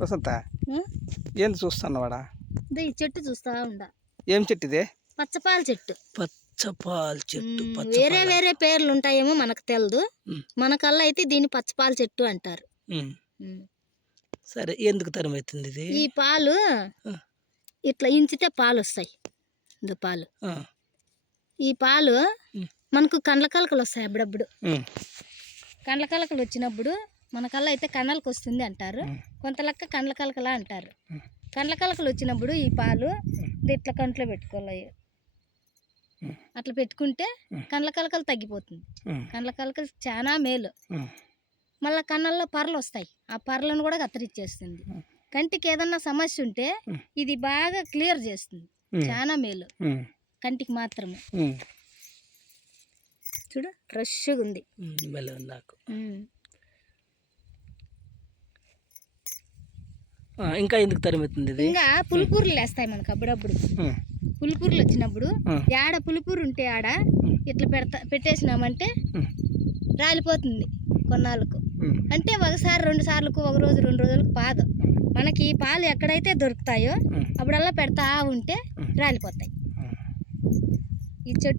వసంత? ఏంది చూస్తున్నావాడా ఈ చెట్టు చూస్తా ఉండా ఏం చెట్టు ఇదే పచ్చపాల చెట్టు పచ్చపాల చెట్టు వేరే వేరే పేర్లు ఉంటాయేమో మనకు తెలియదు ఉమ్. మనకల్లా అయితే దీన్ని పచ్చపాల చెట్టు అంటారు. సరే ఎందుకు తరం అవుతుంది ఇది ఈ పాలు. ఇట్లా ఇంచితే పాలు వస్తాయి ఇదో పాలు. ఈ పాలు. మనకు కండ్ల కలకలు వస్తాయి అప్పుడప్పుడు. కండ్ల కలకలు వచ్చినప్పుడు మనకల్లా అయితే కన్నలకు వస్తుంది అంటారు. కొంత లెక్క కండ్ల కలకల అంటారు. కండ్ల కలకలు వచ్చినప్పుడు ఈ పాలు ఇట్లా కంట్లో పెట్టుకోవాలి. అట్లా పెట్టుకుంటే. కండ్ల కలకలు తగ్గిపోతుంది. కండ్ల కలకలు చాలా మేలు. మళ్ళీ కన్నుల్లో పర్లు వస్తాయి ఆ పర్లను కూడా కత్తిరించేస్తుంది ఉమ్. కంటికి ఏదన్నా సమస్య ఉంటే. ఇది బాగా క్లియర్ చేస్తుంది. చాలా మేలు. కంటికి మాత్రమే. చూడు ఫ్రెష్గా ఉంది నాకు ఉమ్. ఆ, ఇంకా ఎందుకు తరం అవుతుంది ఇది ఇంకా పులిపూరులు వేస్తాయి మనకు అప్పుడప్పుడు. పులిపూరులు వచ్చినప్పుడు. ఆడ పులిపూరు ఉంటే ఆడ. ఇట్లా పెడతా పెట్టేసినామంటే. రాలిపోతుంది కొన్నాళ్ళకు. అంటే ఒకసారి రెండు సార్లకు ఒక రోజు రెండు రోజులకు పాదు మనకి పాలు ఎక్కడైతే దొరుకుతాయో. అప్పుడల్లా పెడతా ఉంటే. రాలిపోతాయి. ఈ చెట్టు